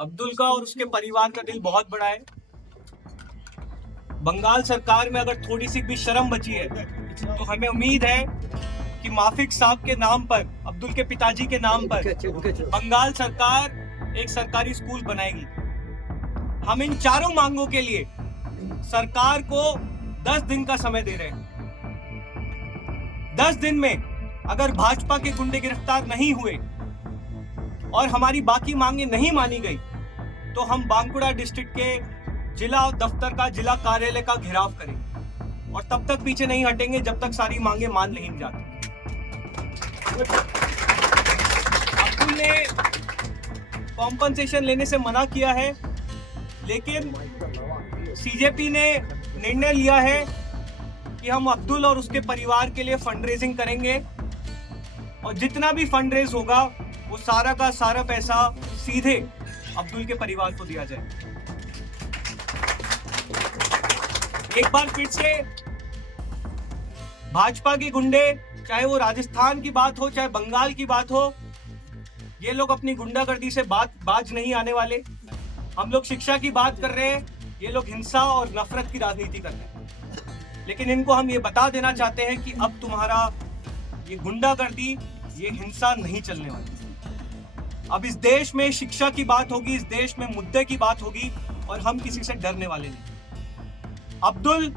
अब्दुल का और उसके परिवार का दिल बहुत बड़ा है। बंगाल सरकार में अगर थोड़ी सी भी शर्म बची है तो हमें उम्मीद है कि माफिक साहब के नाम पर, अब्दुल के पिताजी के नाम पर बंगाल सरकार एक सरकारी स्कूल बनाएगी। हम इन चारों मांगों के लिए सरकार को 10 दिन का समय दे रहे हैं। 10 दिन में अगर भाजपा के गुंडे गिरफ्तार नहीं हुए और हमारी बाकी मांगे नहीं मानी गई तो हम बांकुड़ा डिस्ट्रिक्ट के जिला दफ्तर का, जिला कार्यालय का घेराव करेंगे और तब तक पीछे नहीं हटेंगे जब तक सारी मांगे मान नहीं जाती। अब्दुल ने कॉम्पनसेशन लेने से मना किया है, लेकिन सीजेपी ने निर्णय लिया है कि हम अब्दुल और उसके परिवार के लिए फंड रेजिंग करेंगे और जितना भी फंड रेज होगा वो सारा का सारा पैसा सीधे अब्दुल के परिवार को दिया जाए। एक बार फिर से भाजपा के गुंडे, चाहे वो राजस्थान की बात हो चाहे बंगाल की बात हो, ये लोग अपनी गुंडागर्दी से बाज नहीं आने वाले। हम लोग शिक्षा की बात कर रहे हैं, ये लोग हिंसा और नफरत की राजनीति कर रहे हैं। लेकिन इनको हम ये बता देना चाहते हैं कि अब तुम्हारा ये गुंडागर्दी, ये हिंसा नहीं चलने वाली। अब इस देश में शिक्षा की बात होगी, इस देश में मुद्दे की बात होगी और हम किसी से डरने वाले नहीं। अब्दुल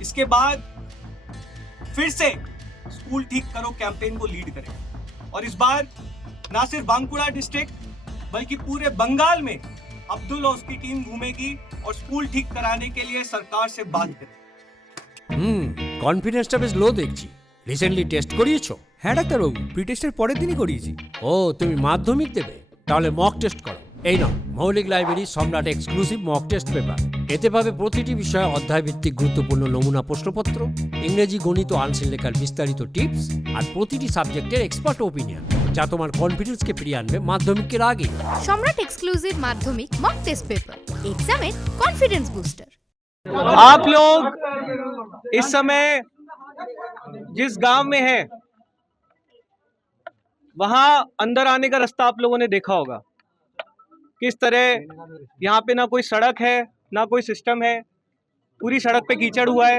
इसके बाद फिर से स्कूल ठीक करो कैंपेन को लीड करें और इस बार ना सिर्फ बांकुड़ा डिस्ट्रिक्ट बल्कि पूरे बंगाल में अब्दुल और उसकी टीम घूमेगी और स्कूल ठीक कराने के लिए सरकार से बात करें। কনফিডেন্সটা বেশ লো দেখছি। রিসেন্টলি টেস্ট করিয়েছো? হ্যাঁ ডাক্তারবাবু, প্রি টেস্টের পরের দিনই করিয়েছি। ও তুমি মাধ্যমিক দেবে, তাহলে মক টেস্ট করো। এই নাও মৌলিক লাইব্রেরি সম্রাট এক্সক্লুসিভ মক টেস্ট পেপার। এতে পাবে প্রতিটি বিষয়ে অধ্যায় ভিত্তিক গুরুত্বপূর্ণ নমুনা প্রশ্নপত্র, ইংরেজি গণিত ও আনসিন লেখার বিস্তারিত টিপস আর প্রতিটি সাবজেক্টের এক্সপার্ট ওপিনিয়ন, যা তোমার কনফিডেন্সকে ফিরিয়ে আনবে মাধ্যমিকের আগে। সম্রাট এক্সক্লুসিভ মাধ্যমিক mock test paper, exam confidence booster. आप लोग इस समय जिस गांव में हैं वहां अंदर आने का रास्ता आप लोगों ने देखा होगा। किस तरह यहाँ पे ना कोई सड़क है ना कोई सिस्टम है, पूरी सड़क पे कीचड़ हुआ है।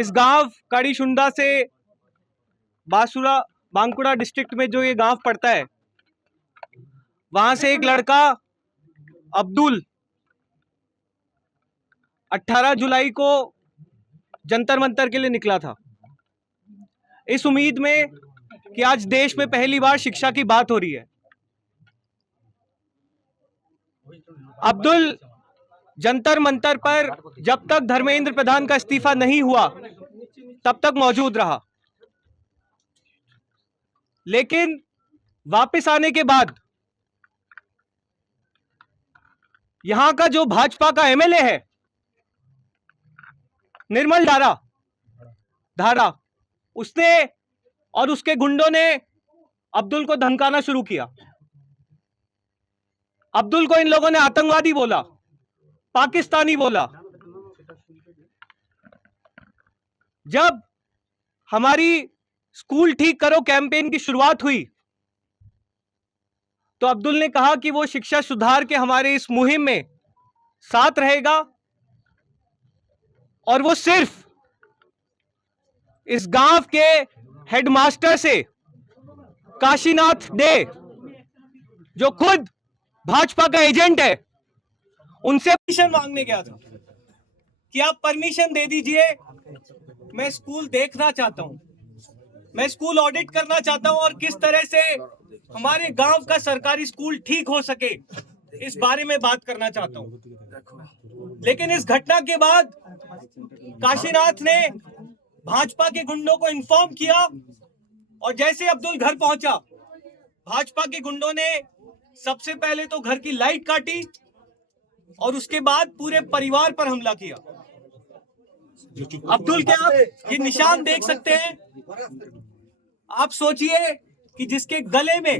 इस गांव काड़ीशुंडा से बांकुड़ा डिस्ट्रिक्ट में जो ये गांव पड़ता है, वहां से एक लड़का अब्दुल 18 जुलाई को जंतर मंतर के लिए निकला था, इस उम्मीद में कि आज देश में पहली बार शिक्षा की बात हो रही है। अब्दुल जंतर मंतर पर जब तक धर्मेंद्र प्रधान का इस्तीफा नहीं हुआ तब तक मौजूद रहा, लेकिन वापस आने के बाद यहां का जो भाजपा का एमएलए है निर्मल धारा, उसने और उसके गुंडों ने अब्दुल को धमकाना शुरू किया। अब्दुल को इन लोगों ने आतंकवादी बोला, पाकिस्तानी बोला। जब हमारी स्कूल ठीक करो कैंपेन की शुरुआत हुई तो अब्दुल ने कहा कि वो शिक्षा सुधार के हमारे इस मुहिम में साथ रहेगा और वो सिर्फ इस गांव के हेडमास्टर से काशीनाथ डे, जो खुद भाजपा का एजेंट है, उनसे परमिशन मांगने गया था कि आप परमिशन दे दीजिए, मैं स्कूल देखना चाहता हूं, मैं स्कूल ऑडिट करना चाहता हूं और किस तरह से हमारे गांव का सरकारी स्कूल ठीक हो सके इस बारे में बात करना चाहता हूं। लेकिन इस घटना के बाद काशीनाथ ने भाजपा के गुंडों को इन्फॉर्म किया और जैसे अब्दुल घर पहुंचा, भाजपा के गुंडों ने सबसे पहले तो घर की लाइट काटी और उसके बाद पूरे परिवार पर हमला किया। अब्दुल के आप ये निशान देख सकते हैं। आप सोचिए कि जिसके गले में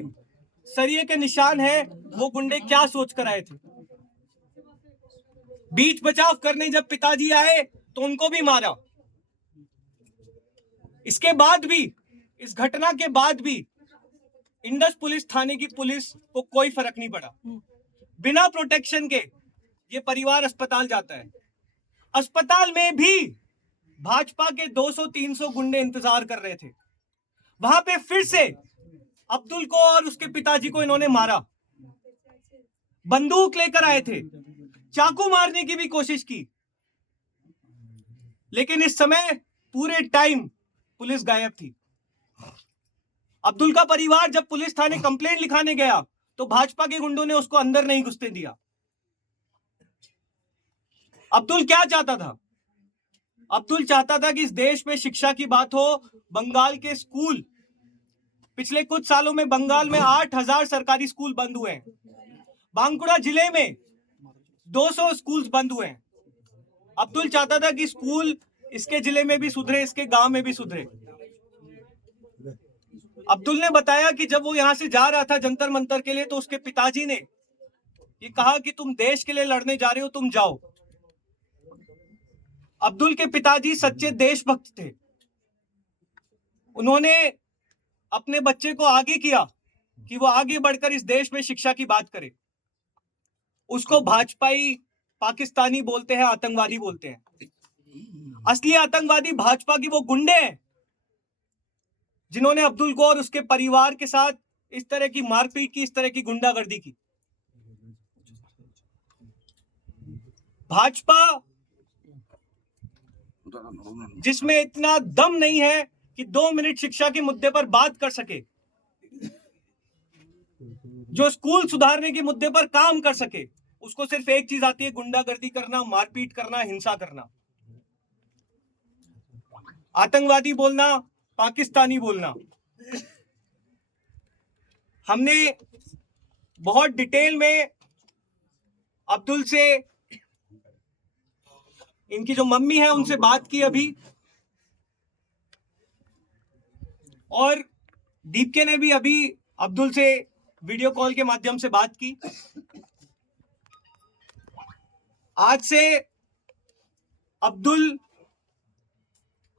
सरिये के निशान है वो गुंडे क्या सोच कर आए थे। बीच बचाव करने जब पिताजी आए तो उनको भी मारा। इसके बाद भी, इस घटना के बाद भी इंडस पुलिस थाने की पुलिस को कोई फर्क नहीं पड़ा। बिना प्रोटेक्शन के ये परिवार अस्पताल जाता है। अस्पताल में भी भाजपा के 200-300 गुंडे इंतजार कर रहे थे। वहां पे फिर से अब्दुल को और उसके पिताजी को इन्होंने मारा। बंदूक लेकर आए थे, चाकू मारने की भी कोशिश की, लेकिन इस समय पूरे टाइम पुलिस गायब थी। अब्दुल का परिवार जब पुलिस थाने कंप्लेंट लिखाने गया तो भाजपा के गुंडों ने उसको अंदर नहीं घुसने दिया। अब्दुल क्या चाहता था? अब्दुल चाहता था कि इस देश में शिक्षा की बात हो। बंगाल के स्कूल, पिछले कुछ सालों में बंगाल में 8,000 सरकारी स्कूल बंद हुए हैं। बांकुड़ा जिले में 200 स्कूल्स बंद हुए हैं। अब्दुल चाहता था कि स्कूल इसके जिले में भी सुधरे, इसके गांव में भी सुधरे। अब्दुल ने बताया कि जब वो यहां से जा रहा था जंतर मंतर के लिए तो उसके पिताजी ने ये कहा कि तुम देश के लिए लड़ने जा रहे हो, तुम जाओ। अब्दुल के पिताजी सच्चे देशभक्त थे। उन्होंने अपने बच्चे को आगे किया कि वो आगे बढ़कर इस देश में शिक्षा की बात करे। उसको भाजपाई पाकिस्तानी बोलते हैं, आतंकवादी बोलते हैं। असली आतंकवादी भाजपा की वो गुंडे हैं जिन्होंने अब्दुल को और उसके परिवार के साथ इस तरह की मारपीट की, इस तरह की गुंडागर्दी की। भाजपा जिसमें इतना दम नहीं है कि 2 मिनट शिक्षा के मुद्दे पर बात कर सके, जो स्कूल सुधारने के मुद्दे पर काम कर सके, उसको सिर्फ एक चीज आती है, गुंडागर्दी करना, मारपीट करना, हिंसा करना, आतंकवादी बोलना, पाकिस्तानी बोलना। हमने बहुत डिटेल में अब्दुल से, इनकी जो मम्मी है उनसे बात की अभी, और दीपके ने भी अभी अब्दुल से वीडियो कॉल के माध्यम से बात की। आज से अब्दुल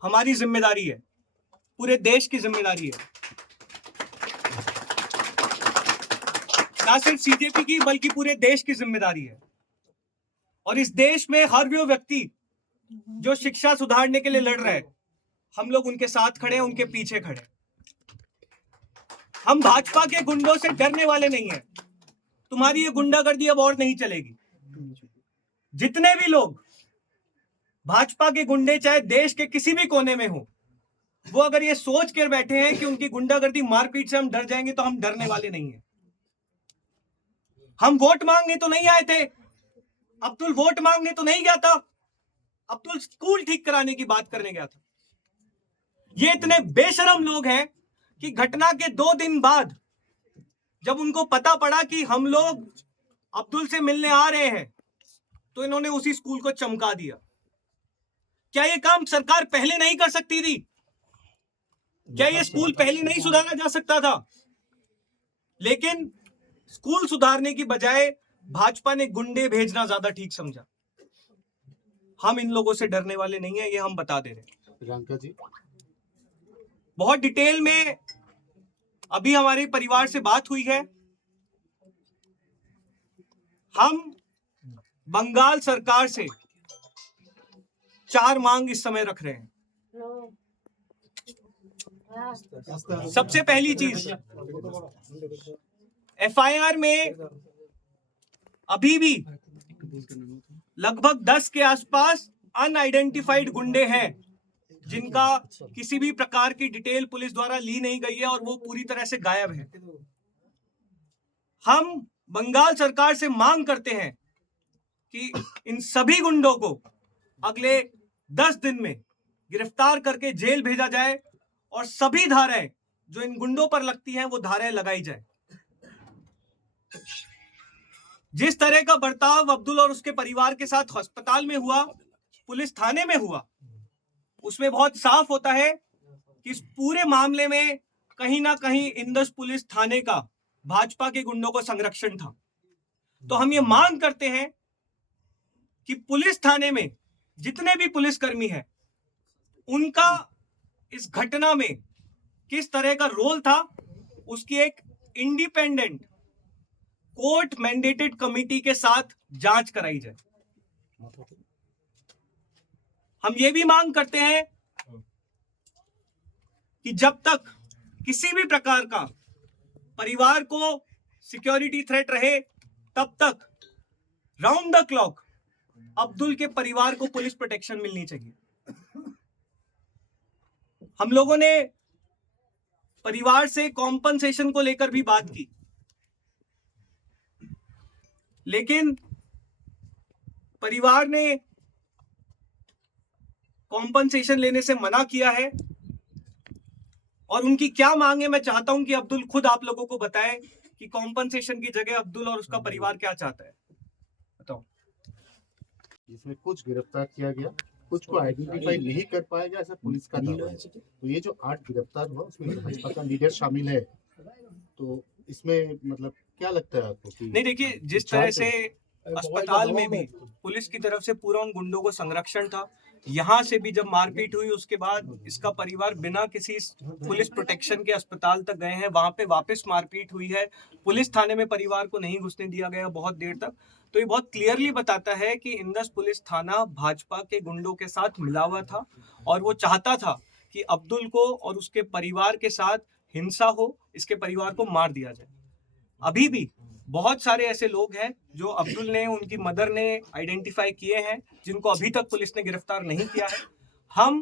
हमारी जिम्मेदारी है, पूरे देश की जिम्मेदारी है, ना सिर्फ सीजेपी की बल्कि पूरे देश की जिम्मेदारी है। और इस देश में हर वो व्यक्ति जो शिक्षा सुधारने के लिए लड़ रहा है, हम लोग उनके साथ खड़े हैं, उनके पीछे खड़े हैं। हम भाजपा के गुंडों से डरने वाले नहीं हैं। तुम्हारी ये गुंडागर्दी अब और नहीं चलेगी। जितने भी लोग भाजपा के गुंडे चाहे देश के किसी भी कोने में हो, वो अगर ये सोच कर बैठे हैं कि उनकी गुंडागर्दी मारपीट से हम डर जाएंगे, तो हम डरने वाले नहीं हैं। हम वोट मांगने तो नहीं आए थे। अब्दुल वोट मांगने तो नहीं गया था। अब्दुल स्कूल ठीक कराने की बात करने गया था। ये इतने बेशरम लोग हैं कि घटना के 2 दिन बाद जब उनको पता पड़ा कि हम लोग अब्दुल से मिलने आ रहे हैं, तो इन्होंने उसी स्कूल को चमका दिया। क्या ये काम सरकार पहले नहीं कर सकती थी? क्या ये स्कूल पहले नहीं सुधारा जा सकता था? लेकिन स्कूल सुधारने की बजाय भाजपा ने गुंडे भेजना ज्यादा ठीक समझा। हम इन लोगों से डरने वाले नहीं है, ये हम बता दे रहे हैं। प्रियंका जी, बहुत डिटेल में अभी हमारे परिवार से बात हुई है। हम बंगाल सरकार से 4 मांग इस समय रख रहे हैं। सबसे पहली चीज, एफआईआर में अभी भी लगभग 10 के आसपास अनआइडेंटिफाइड गुंडे हैं जिनका किसी भी प्रकार की डिटेल पुलिस द्वारा ली नहीं गई है और वो पूरी तरह से गायब है। हम बंगाल सरकार से मांग करते हैं कि इन सभी गुंडों को अगले 10 दिन में गिरफ्तार करके जेल भेजा जाए और सभी धाराएं जो इन गुंडों पर लगती हैं वो धाराएं लगाई जाए। जिस तरह का बर्ताव अब्दुल और उसके परिवार के साथ अस्पताल में हुआ, पुलिस थाने में हुआ, उसमें बहुत साफ होता है कि इस पूरे मामले में कहीं ना कहीं इंडस पुलिस थाने का भाजपा के गुंडों को संरक्षण था। तो हम ये मांग करते हैं कि पुलिस थाने में जितने भी पुलिसकर्मी हैं, उनका इस घटना में किस तरह का रोल था, उसकी एक इंडिपेंडेंट कोर्ट मैंडेटेड कमिटी के साथ जांच कराई जाए। हम ये भी मांग करते हैं कि जब तक किसी भी प्रकार का परिवार को सिक्योरिटी थ्रेट रहे, तब तक राउंड द क्लॉक अब्दुल के परिवार को पुलिस प्रोटेक्शन मिलनी चाहिए। हम लोगों ने परिवार से कॉम्पनसेशन को लेकर भी बात की, लेकिन परिवार ने कॉम्पनसेशन लेने से मना किया है। और उनकी क्या मांग है, मैं चाहता हूं कि अब्दुल खुद आप लोगों को बताए कि कॉम्पनसेशन की जगह अब्दुल और उसका परिवार क्या चाहता है। बताओ। इसमें कुछ गिरफ्तार किया गया, कुछ को आइडेंटिफाई नहीं कर पाया गया, ऐसा पुलिस का दावा है। तो ये जो 8 गिरफ्तार हुआ उसमें भाजपा का लीडर शामिल है। तो इसमें मतलब क्या लगता है आपको कि नहीं, देखिए, जिस तरह से अस्पताल में भी पुलिस की तरफ से पूरा उन गुंडों को संरक्षण था, यहाँ से भी जब मारपीट हुई उसके बाद इसका परिवार बिना किसी पुलिस प्रोटेक्शन के अस्पताल तक गए हैं, वहां पे वापस मारपीट हुई है, पुलिस थाने में परिवार को नहीं घुसने दिया गया बहुत देर तक। तो ये बहुत क्लियरली बताता है कि इंदस पुलिस थाना भाजपा के गुंडों के साथ मिला हुआ था और वो चाहता था कि अब्दुल को और उसके परिवार के साथ हिंसा हो, इसके परिवार को मार दिया जाए। अभी भी बहुत सारे ऐसे लोग हैं जो अब्दुल ने, उनकी मदर ने आइडेंटिफाई किए हैं, जिनको अभी तक पुलिस ने गिरफ्तार नहीं किया है। हम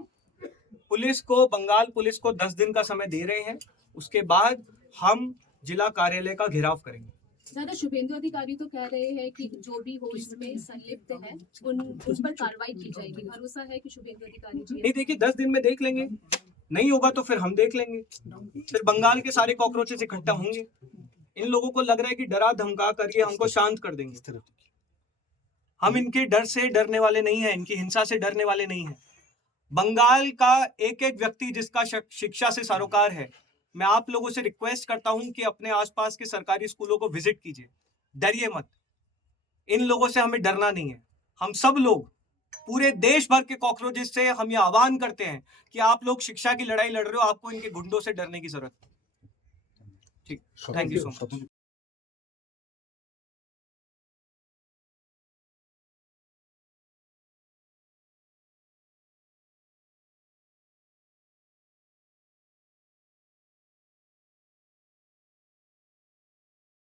पुलिस को, बंगाल पुलिस को 10 दिन का समय दे रहे हैं, उसके बाद हम जिला कार्यालय का घेराव करेंगे। दादा, शुभेंदु अधिकारी तो कह रहे हैं कि जो भी हो इसमें संलिप्त है उन पर कार्रवाई की जाएगी। भरोसा है कि शुभेंदु अधिकारी जी? नहीं, देखिए, 10 दिन में देख लेंगे, नहीं होगा तो फिर हम देख लेंगे, फिर बंगाल के सारे कॉकरोचेस इकट्ठा होंगे। इन लोगों को लग रहा है कि डरा धमका कर ये हमको शांत कर देंगे। हम इनके डर से डरने वाले नहीं हैं, इनकी हिंसा से डरने वाले नहीं हैं। बंगाल का एक एक व्यक्ति जिसका शिक्षा से सरोकार है, मैं आप लोगों से रिक्वेस्ट करता हूं कि अपने आसपास के सरकारी स्कूलों को विजिट कीजिए। डरिए मत, इन लोगों से हमें डरना नहीं है। हम सब लोग पूरे देश भर के कॉकरोचेस से हम ये आह्वान करते हैं कि आप लोग शिक्षा की लड़ाई लड़ रहे हो, आपको इनके गुंडों से डरने की जरूरत है। ठीक, थैंक यू सो मच।